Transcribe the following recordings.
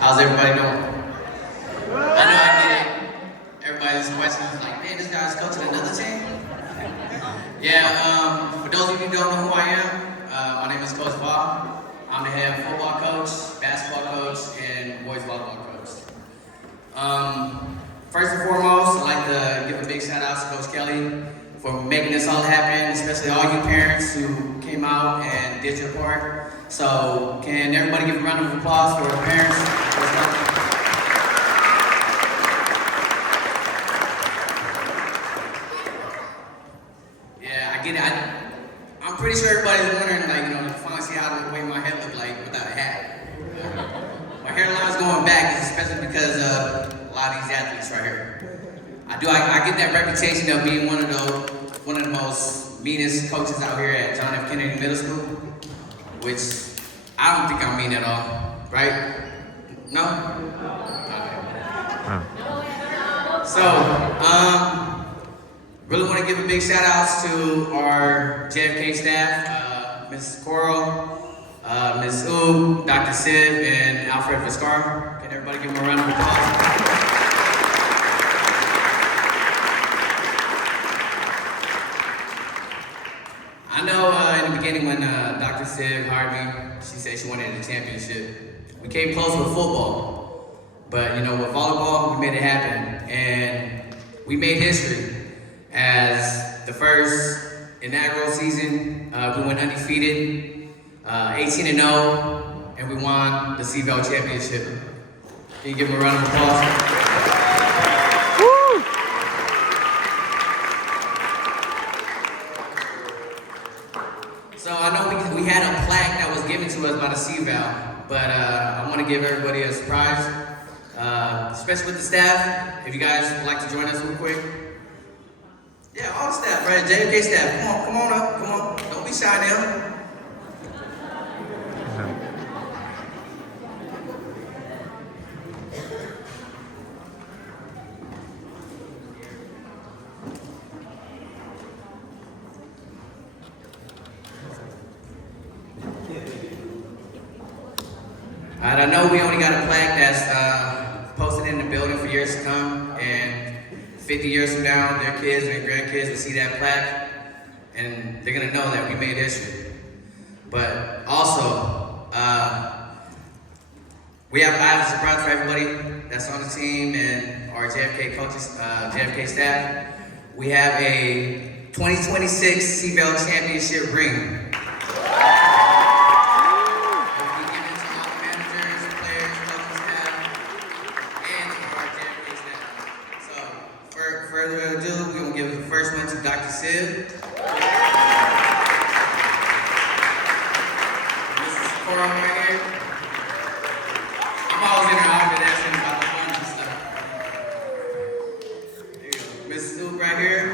How's everybody doing? I know I get it. Everybody's questions like, man, this guy's coaching another team? Yeah, for those of you who don't know who I am, my name is Coach Bob. I'm the head football coach, basketball coach, and boys volleyball coach. First and foremost, I'd like to give a big shout out to Coach Kelly for making this all happen, especially all you parents who came out and did your part. So can everybody give a round of applause for our parents? Yeah, I get it. I'm pretty sure everybody's wondering, like, you finally see how the way my head looked like without a hat. My hairline's going back, especially because of a lot of these athletes right here. I get that reputation of being one of the most meanest coaches out here at John F. Kennedy Middle School, which I don't think I'm mean at all, right? No? Okay. So, really want to give a big shout outs to our JFK staff, Ms. Coral, Ms. Oog, Dr. Siv, and Alfred Viscar. Can everybody give them a round of applause? I know in the beginning when Dr. Siv hired me, she said she wanted a championship. We came close with football, but with volleyball, we made it happen. And we made history. As the first inaugural season, we went undefeated, 18-0, and we won the CVL championship. Can you give them a round of applause? So I know we had a plaque that was given to us by the CVAL, but I want to give everybody a surprise, especially with the staff. If you guys would like to join us real quick. Yeah, all the staff, right? JFK staff, come on up, come on. Don't be shy now. I know we only got a plaque that's posted in the building for years to come, and 50 years from now, their kids and grandkids will see that plaque, and they're gonna know that we made history. But also, I have a surprise for everybody that's on the team and our JFK coaches, JFK staff. We have a 2026 CVL championship ring. Further ado, we're going to give the first one to Dr. Siv. Mrs. Coral right here. I'm always in her office asking about the fun and stuff. There you go. Mrs. Oog right here.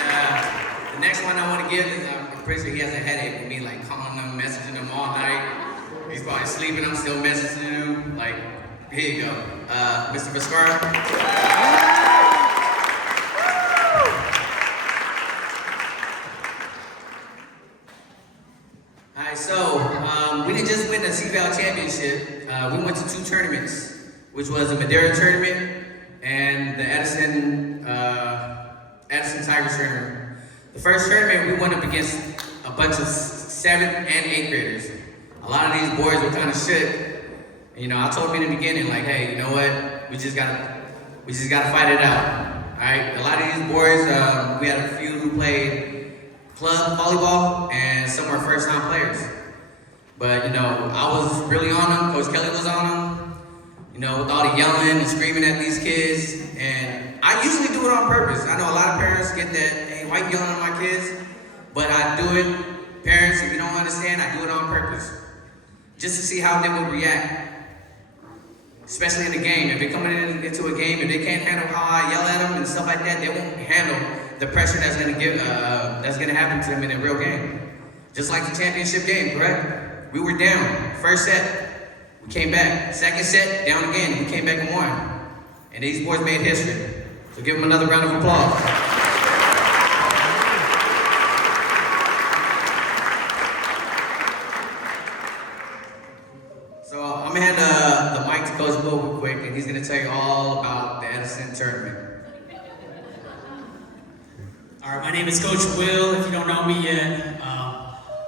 And the next one I want to give is, I'm pretty sure he has a headache with me, like calling him, messaging him all night. He's probably sleeping, I'm still messaging him. Like, here you go, Mr. Viscar. All right, so we didn't just win the CVAL championship. We went to 2 tournaments, which was the Madeira tournament and the Edison Tigers tournament. The first tournament, we went up against a bunch of 7th and 8th graders. A lot of these boys were kind of shook. I told them in the beginning, like, hey, you know what? We just gotta fight it out. All right. A lot of these boys, we had a few who played club volleyball, and some were first-time players. But I was really on them. Coach Kelly was on them. With all the yelling and screaming at these kids, and I usually do it on purpose. I know a lot of parents get that, hey, why you yelling at my kids? But I do it, parents. If you don't understand, I do it on purpose, just to see how they would react. Especially in the game. If they're coming into a game, if they can't handle how I yell at them and stuff like that, they won't handle the pressure that's gonna happen to them in a real game. Just like the championship game, correct? We were down. First set, we came back. Second set, down again. We came back and won. And these boys made history. So give them another round of applause. I'm gonna hand the mic to Coach Will real quick, and he's gonna tell you all about the Edison tournament. All right, my name is Coach Will. If you don't know me yet,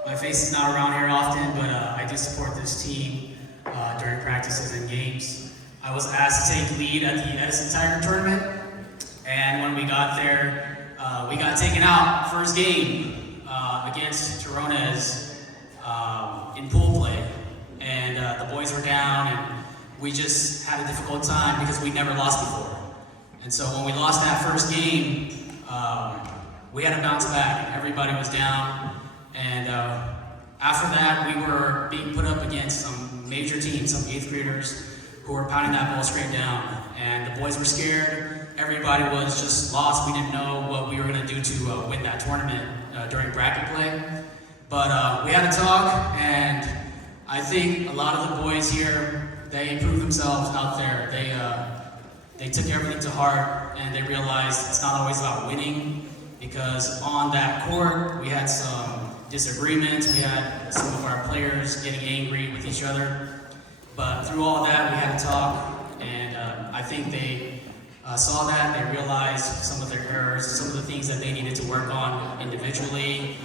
my face is not around here often, but I do support this team during practices and games. I was asked to take lead at the Edison Tiger tournament, and when we got there, we got taken out first game against Toronez in pool play, and the boys were down, and we just had a difficult time because we never lost before. And so when we lost that first game, we had to bounce back. Everybody was down, and after that, we were being put up against some major teams, some 8th graders who were pounding that ball straight down, and the boys were scared. Everybody was just lost. We didn't know what we were going to do to win that tournament during bracket play. But we had a talk, and I think a lot of the boys here, they improved themselves out there. They took everything to heart, and they realized it's not always about winning, because on that court, we had some disagreements. We had some of our players getting angry with each other. But through all that, we had a talk, and I think they saw that. They realized some of their errors, some of the things that they needed to work on individually,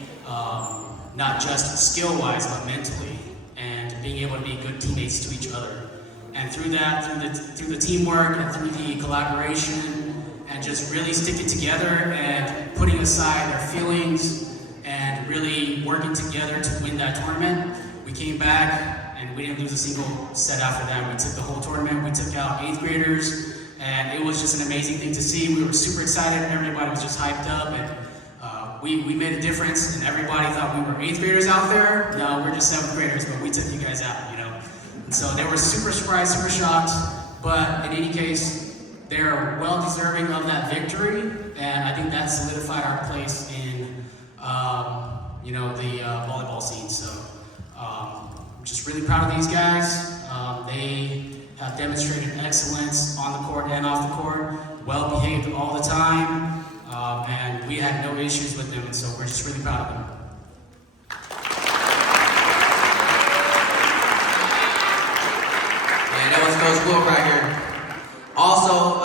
not just skill-wise, but mentally, and being able to be good teammates to each other. And through that, through the teamwork and through the collaboration, and just really sticking together and putting aside their feelings and really working together to win that tournament, we came back and we didn't lose a single set after that. We took the whole tournament, we took out 8th graders, and it was just an amazing thing to see. We were super excited, everybody was just hyped up, and we made a difference, and everybody thought we were 8th graders out there. No, we're just 7th graders, but we took you guys out, you know. And so they were super surprised, super shocked, but in any case, they're well deserving of that victory, and I think that solidified our place in, the volleyball scene. So I'm just really proud of these guys. They have demonstrated excellence on the court and off the court, well behaved all the time, and we had no issues with them, and so we're just really proud of them. Yeah, that was Coach Will right here. Also,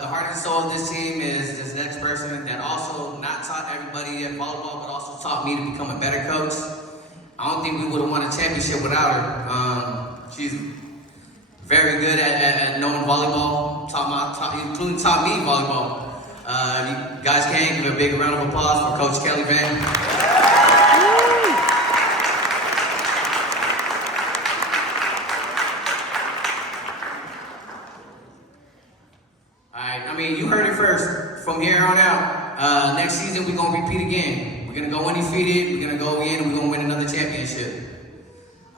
the heart and soul of this team is this next person that also not taught everybody at volleyball, but also taught me to become a better coach. I don't think we would have won a championship without her. She's very good at knowing volleyball, including taught me volleyball. You guys can give a big round of applause for Coach Kelly Van. You heard it first. From here on out, next season we're gonna repeat again. We're gonna go undefeated. We're gonna go in, and we're gonna win another championship.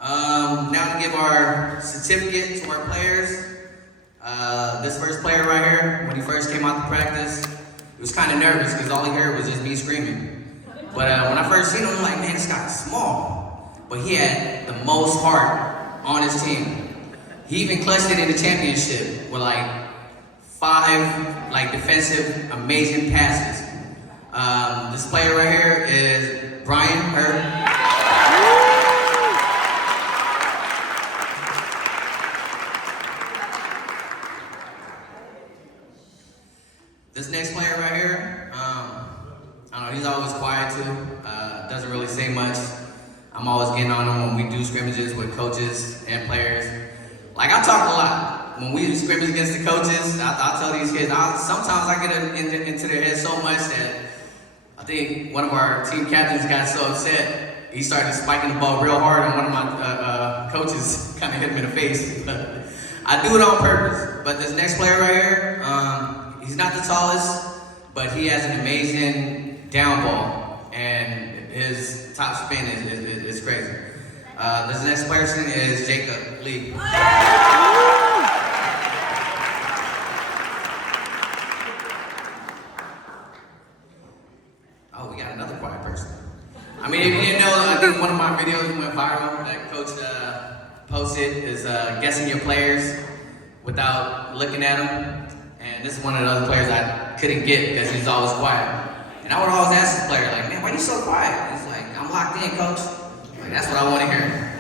Now to give our certificate to our players. This first player right here, when he first came out to practice, he was kind of nervous because all he heard was just me screaming. But when I first seen him, I'm like, man, this guy's small, but he had the most heart on his team. He even clutched it in the championship with 5 defensive, amazing passes. This player right here is Brian Hurt. This next player right here, I don't know, he's always quiet too. Doesn't really say much. I'm always getting on him when we do scrimmages with coaches and players. I talk a lot. When we scrimmage against the coaches, I'll tell these kids, sometimes I get into their head so much that I think one of our team captains got so upset, he started spiking the ball real hard, and one of my coaches kind of hit him in the face. But I do it on purpose. But this next player right here, he's not the tallest, but he has an amazing down ball, and his top spin is crazy. This next person is Jacob Lee. Oh, we got another quiet person. If you didn't know, I think one of my videos went viral that Coach posted is guessing your players without looking at them. And this is one of the other players I couldn't get because he's always quiet. And I would always ask the player, man, why are you so quiet? He's like, I'm locked in, Coach. That's what I want to hear.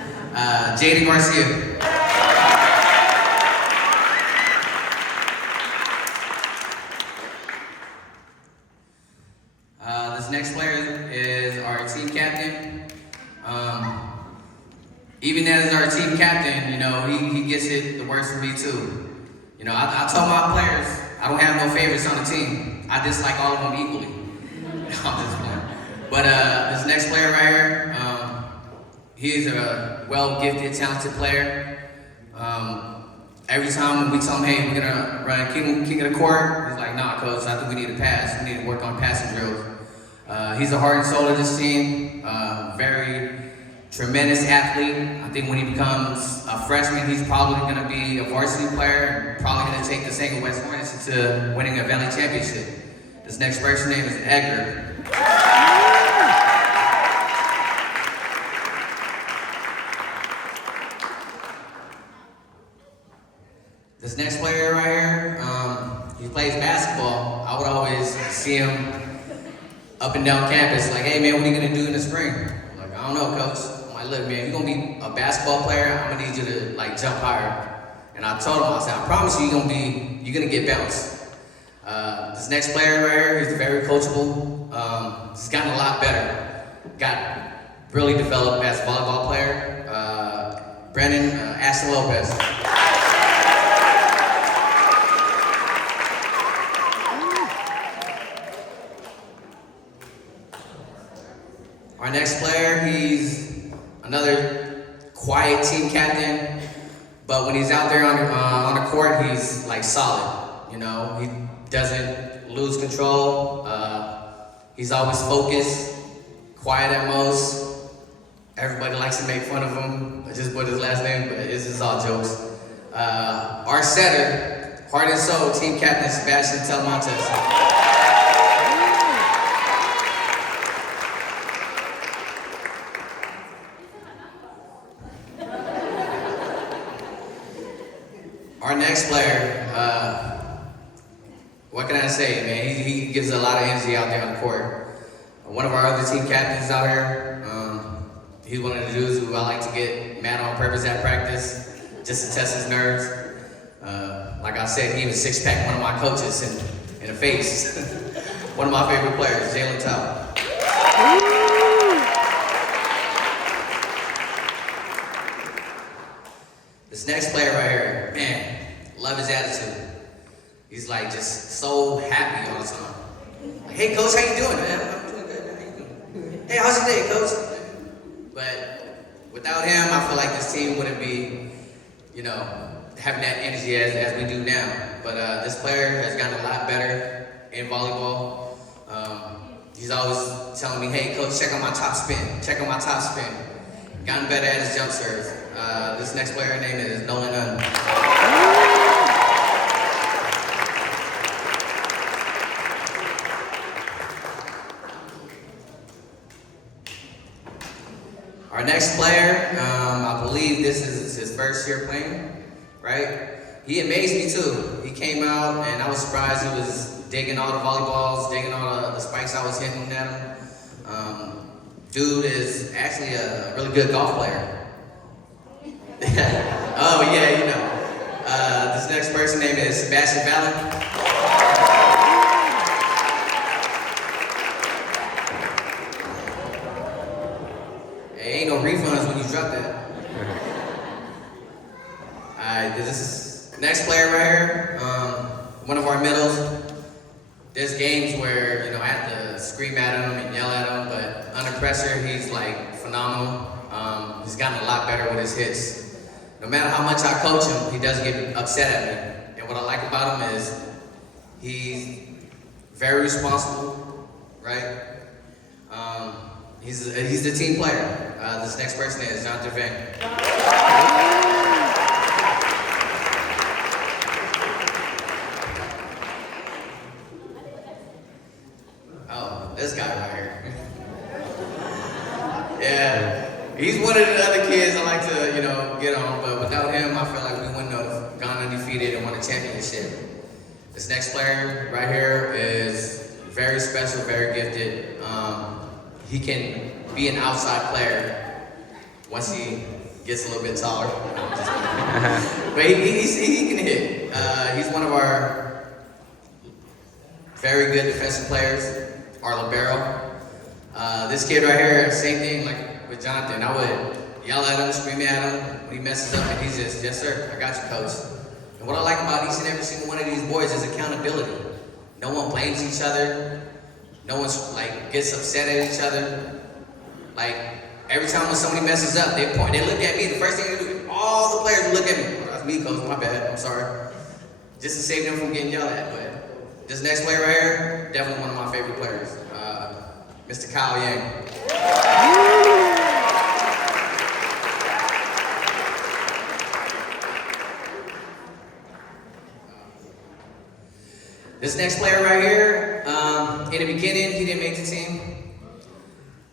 Jaden Garcia. even as our team captain, you know, he gets it the worst for me too. You know, I told my players, I don't have no favorites on the team. I dislike all of them equally. I'm just playing. But this next player right here, he's a well-gifted, talented player. Every time we tell him, hey, we're gonna run king of the court, he's like, nah, coach, I think we need a pass. We need to work on passing drills. He's the heart and soul of this team. Very tremendous athlete. I think when he becomes a freshman, he's probably gonna be a varsity player and probably gonna take the St. West Hornets into winning a Valley Championship. This next person's name is Edgar. This next player right here, he plays basketball. I would always see him up and down campus, like, hey man, what are you gonna do in the spring? I'm like, I don't know, coach. I'm like, look, man, if you're gonna be a basketball player, I'm gonna need you to like jump higher. And I told him, I said, I promise you, you're gonna get bounced. This next player right here, he's very coachable. He's gotten a lot better. Got really developed as a volleyball player. Brandon Ashton Lopez. Our next player, he's another quiet team captain, but when he's out there on the court, he's like solid. You know, he doesn't lose control. He's always focused, quiet at most. Everybody likes to make fun of him. I just put his last name, but it's just all jokes. Our setter, heart and soul, team captain Sebastian Telmontes. Our next player, what can I say, man? He gives a lot of energy out there on the court. One of our other team captains out here, he's one of the dudes who I like to get mad on purpose at practice, just to test his nerves. Like I said, he even six-packed one of my coaches in the face. One of my favorite players, Jalen Tao. This next player right here, man, love his attitude. He's like just so happy all the time. Like, hey coach, how you doing, man? I'm doing good, man. How you doing? Hey, how's your day, coach? But without him, I feel like this team wouldn't be, you know, having that energy as we do now. But this player has gotten a lot better in volleyball. He's always telling me, hey coach, check out my top spin. Check out my top spin. Gotten better at his jump serve. This next player name is Nolan Nunn. Our next player, I believe this is his first year playing, right? He amazed me too. He came out and I was surprised he was digging all the volleyballs, digging all the spikes I was hitting at him. Dude is actually a really good golf player. Oh yeah, you know. This next person name is Sebastian Vallon. Hey, ain't no refunds when you drop that. Alright, this next player right here, one of our middles. There's games where, you know, I have to scream at him and yell at him, but under pressure, he's like phenomenal. He's gotten a lot better with his hits. No matter how much I coach him, he doesn't get upset at me. And what I like about him is he's very responsible, right? He's the team player. This next person is Jonathan Vang. This guy right here. Yeah, he's one of the other kids I like to, you know, get on, but without him, I feel like we wouldn't have gone undefeated and won a championship. This next player right here is very special, very gifted. He can be an outside player once he gets a little bit taller. No, I'm just kidding. But he can hit. He's one of our very good defensive players. Our libero. This kid right here, same thing like with Jonathan. I would yell at him, scream at him when he messes up, and he's just, yes sir, I got you, coach. And what I like about each and every single one of these boys is accountability. No one blames each other. No one's like gets upset at each other. Like every time when somebody messes up, they point, they look at me. The first thing they do, all the players look at me. Oh, that's me, coach. My bad. I'm sorry. Just to save them from getting yelled at. But this next player right here, definitely one of my favorite players, Mr. Kyle Yang. This next player right here, in the beginning, he didn't make the team,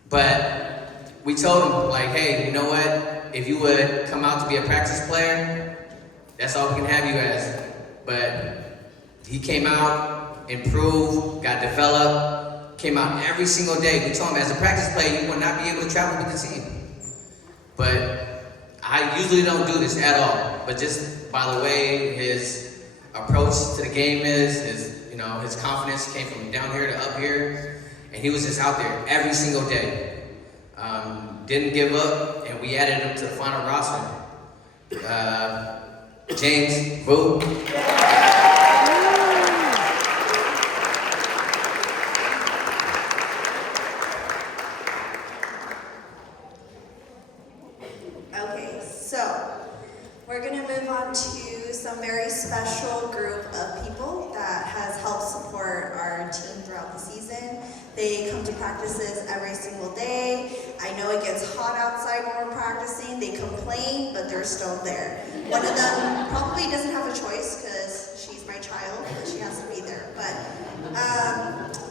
but we told him, like, hey, you know what? If you would come out to be a practice player, that's all we can have you as. But he came out, improved, got developed, came out every single day. We told him, as a practice player, you will not be able to travel with the team. But I usually don't do this at all, but just by the way his approach to the game is, his confidence came from down here to up here, and he was just out there every single day. Didn't give up, and we added him to the final roster. James Vu. Okay, so we're gonna move on to some very special group of people that has helped support our team throughout the season. They come to practices every single day. I know it gets hot outside when we're practicing. They complain, but they're still there. One of them probably doesn't have a choice because she's my child, but she has to be there. But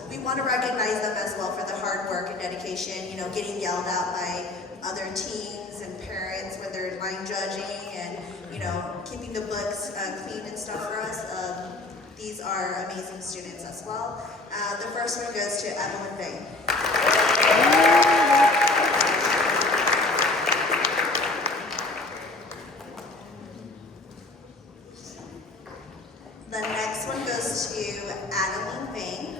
we want to recognize them as well for the hard work and dedication, getting yelled at by other teams and parents when they're line judging and, keeping the books clean and stuff for us. These are amazing students as well. The first one goes to Evelyn Vane. The next one goes to Adeline Vane.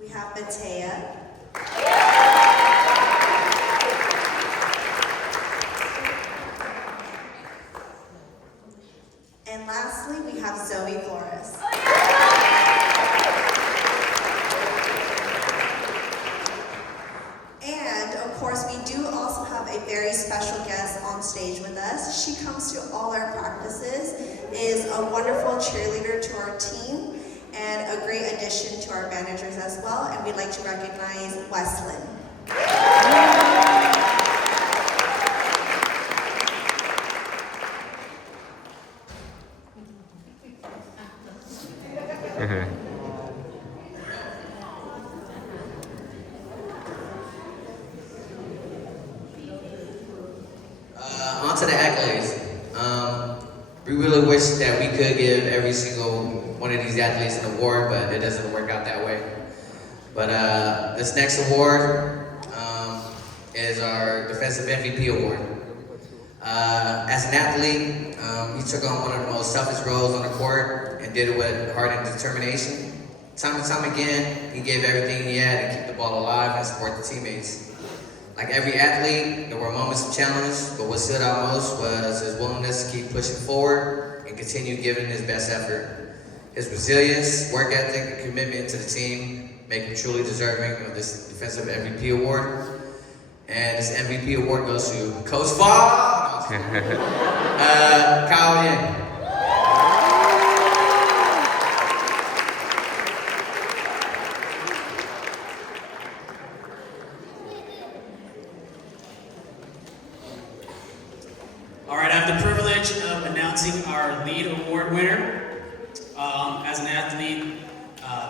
We have Matea. And lastly, we have Zoe Flores. And of course, we do also have a very special guest on stage with us. She comes to all our practices, is a wonderful cheerleader to our team, and a great addition to our managers as well. And we'd like to recognize Westlyn. On to the accolades. We really wish that we could give every single one of these athletes an award, but it doesn't work out that way. But this next award is our Defensive MVP award. As an athlete, he took on one of the most toughest roles on the court and did it with heart and determination. Time and time again, he gave everything he had to keep the ball alive and support the teammates. Like every athlete, there were moments of challenge, but what stood out most was his willingness to keep pushing forward and continue giving his best effort. His resilience, work ethic, and commitment to the team make him truly deserving of this Defensive MVP award. And this MVP award goes to Coach Fall, Kyle Yang. All right, I have the privilege of announcing our lead award winner. As an athlete,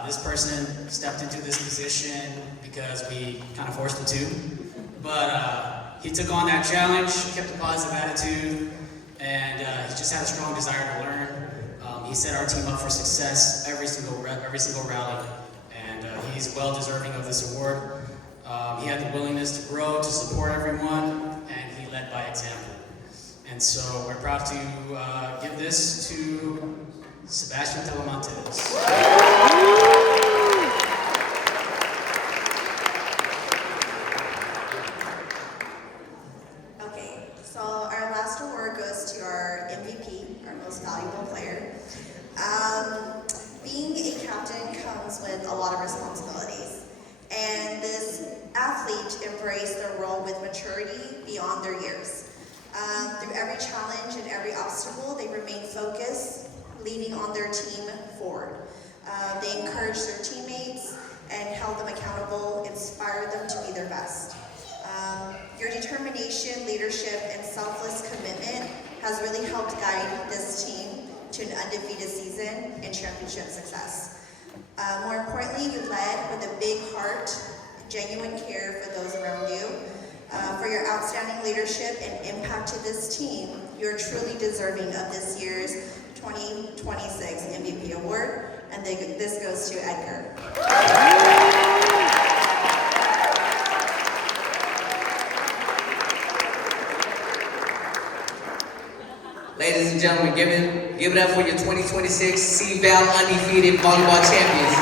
this person stepped into this position because we kind of forced him to. But he took on that challenge, kept a positive attitude, and he just had a strong desire to learn. He set our team up for success every single rally, and he's well deserving of this award. He had the willingness to grow, to support everyone, and he led by example. And so we're proud to give this to Sebastian Telemontes. Okay, so our last award goes to our MVP, our most valuable player. Being a captain comes with a lot of responsibilities, and this athlete embraced their role with maturity beyond their years. Through every challenge and every obstacle, they remained focused, leading on their team forward. They encouraged their teammates and held them accountable, inspired them to be their best. Your determination, leadership, and selfless commitment has really helped guide this team to an undefeated season and championship success. More importantly, you led with a big heart, genuine care for those around you. For your outstanding leadership and impact to this team, you're truly deserving of this year's 2026 MVP award, and this goes to Edgar. Ladies and gentlemen, give it up for your 2026 CVAL undefeated volleyball champions.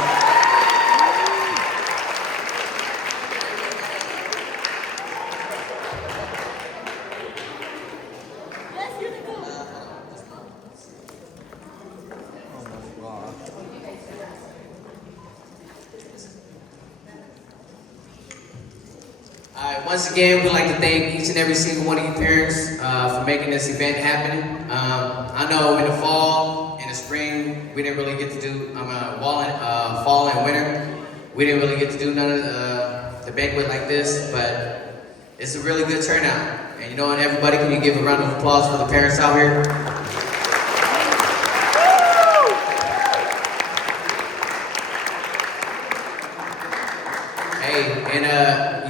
Once again, we'd like to thank each and every single one of you parents for making this event happen. I know in the fall, in the spring, we didn't really get to do, fall and winter, we didn't really get to do none of the banquet like this, but it's a really good turnout. And you know what, everybody, can you give a round of applause for the parents out here? Hey, and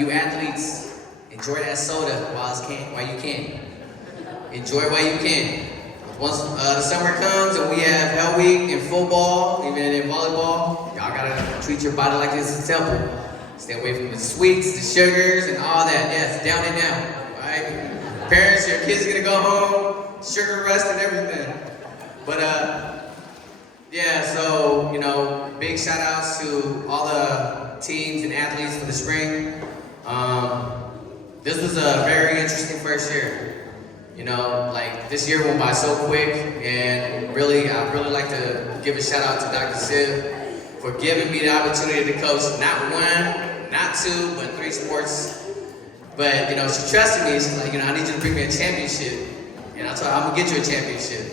you athletes, enjoy that soda while you can. Enjoy it while you can. Once the summer comes and we have Hell Week in football, even in volleyball, y'all gotta treat your body like it's a temple. Stay away from the sweets, the sugars, and all that. Yes, down and down, right? Parents, your kids are gonna go home, sugar rush and everything. But yeah, so, you know, big shout outs to all the teams and athletes for the spring. This was a very interesting first year. You know, like this year went by so quick, and I'd really like to give a shout out to Dr. Siv for giving me the opportunity to coach not one, not two, but 3 sports. But you know, she trusted me. She's like, you know, I need you to bring me a championship, and I told her I'm gonna get you a championship,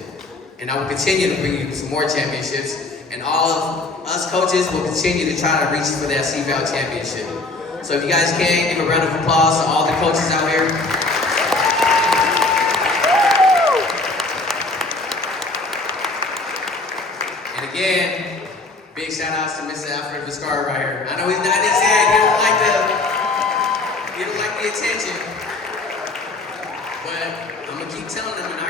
and I will continue to bring you some more championships, and all of us coaches will continue to try to reach for that CVAL championship. So if you guys can, give a round of applause to all the coaches out here. And again, big shout outs to Mr. Alfred Viscar right here. I know he's not his head, he don't like the attention. But I'm gonna keep telling him, and I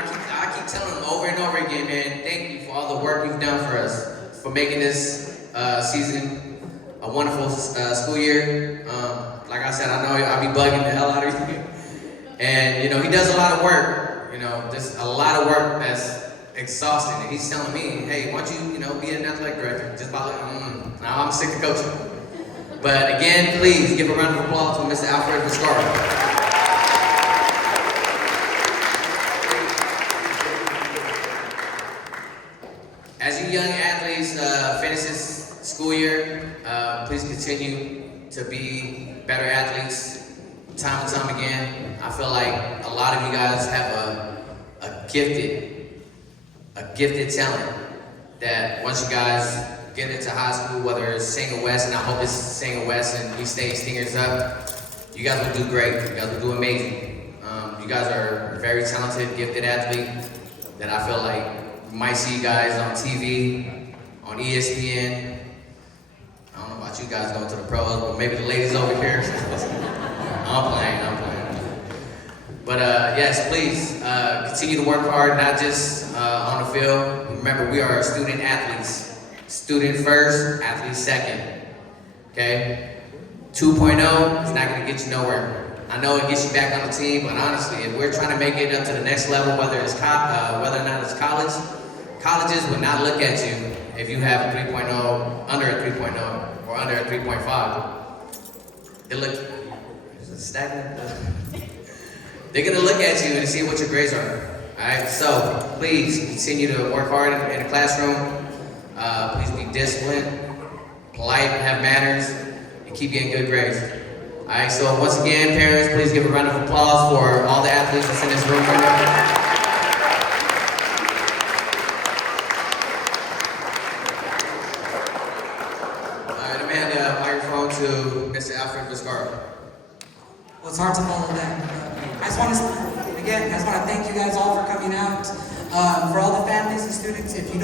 keep telling him over and over again, man, thank you for all the work you've done for us, for making this season a wonderful school year. Like I said, I know I'll be bugging the hell out of you. And you know, he does a lot of work, you know, just a lot of work that's exhausting. And he's telling me, hey, why don't you know, be an athletic director? Just by like, now I'm sick of coaching. But again, please give a round of applause to Mr. Alfred Viscar. As you young athletes finish this school year, please continue to be better athletes time and time again. I feel like a lot of you guys have a gifted talent that once you guys get into high school, whether it's Singer West, and I hope it's Singer West and we stay Stingers up, you guys will do great. You guys will do amazing. You guys are a very talented, gifted athlete that I feel like you might see you guys on TV, on ESPN. I don't know about you guys going to the pros, but maybe the ladies over here. I'm playing. But yes, please continue to work hard, not just on the field. Remember, we are student athletes. Student first, athlete second. Okay? 2.0 is not going to get you nowhere. I know it gets you back on the team, but honestly, if we're trying to make it up to the next level, whether or not it's college, colleges would not look at you if you have a 3.0, under a 3.0, or under a 3.5. They look, is it stagnant? They're gonna look at you and see what your grades are. Alright, so please continue to work hard in the classroom. Please be disciplined, polite, have manners, and keep getting good grades. Alright, so once again, parents, please give a round of applause for all the athletes that's in this room right now. Alright, Amanda, microphone to Mr. Alfred Viscara. Well, it's hard to follow that. I just want to thank you guys all for coming out. For all the families and students, if you don't